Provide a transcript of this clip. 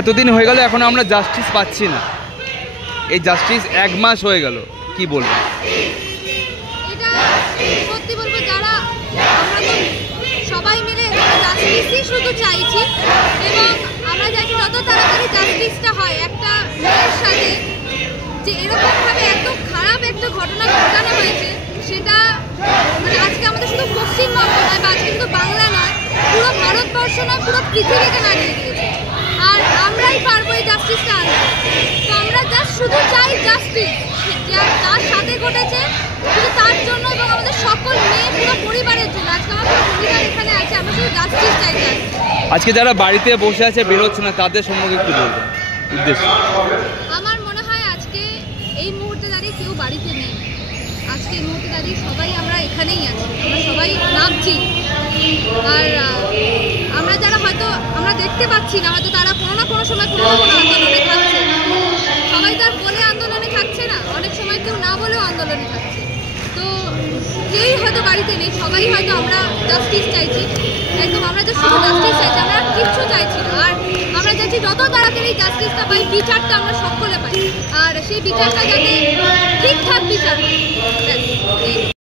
এতদিন হয়ে গেল এখনো আমরা জাস্টিস পাচ্ছি না। এই জাস্টিস 1 মাস হয়ে গেল, কি বলবো? এটা সত্যি বলবো, যারা আমরা তো সবাই মিলে জাস্টিসই শুধু চাইছি, এবং আমরা চাইছি যত তাড়াতাড়ি জাস্টিসটা হয়। একটা মেয়ের সাথে যে এরকমভাবে এত খারাপ একটা ঘটনা ঘটানো হয়েছে, সেটা মানে আজকে আমাদের শুধু পশ্চিমবঙ্গ নয় বা আজকে শুধু বাংলা নয়, পুরো ভারতবর্ষ নয়, পুরো পৃথিবীকে নাড়িয়ে দিয়েছে। আর আমরাই পারবো এই জাস্টিসটা আনতে। তো আমরা জাস্ট শুধু চাই জাস্টিস, যার সাথে ঘটেছে শুধু তার জন্য, এবং আমাদের সকল মেয়ে পুরো পরিবারের জন্য। আজকে আমার পুরো পরিবার এখানে আছে, আমরা শুধু জাস্টিস চাইছি। আজকে যারা বাড়িতে বসে আছে, বেরোচ্ছে না, তাদের সম্পর্কে একটু বলবেন উদ্দেশ্য? আমার মনে হয় আজকে এই মুহূর্তে দাঁড়িয়ে কেউ বাড়িতে নেই। আজকে এই মুহূর্তে দাঁড়িয়ে সবাই আমরা এখানেই আছি, আমরা সবাই ভাবছি। আর আমরা যারা হয়তো আমরা দেখতে পাচ্ছি না, হয়তো তারা কোনো না কোনো সময় কোনো না কোনো আন্দোলনে থাকছে। সবাই তার বলে আন্দোলনে থাকছে না, অনেক সময় কেউ না বলেও আন্দোলনে থাকছে। তো কেউই হয়তো বাড়িতে নেই, সবাই হয়তো আমরা জাস্টিস চাইছি। একদম আমরা যে শুধু জাস্টিস চাইছি, আমরা কিচ্ছু চাইছি না। আর আমরা চাইছি যত তাড়াতাড়ি জাস্টিসটা পাই, বিচারটা আমরা সকলে পাই, আর সেই বিচারটা যাতে ঠিকঠাক বিচার হয়।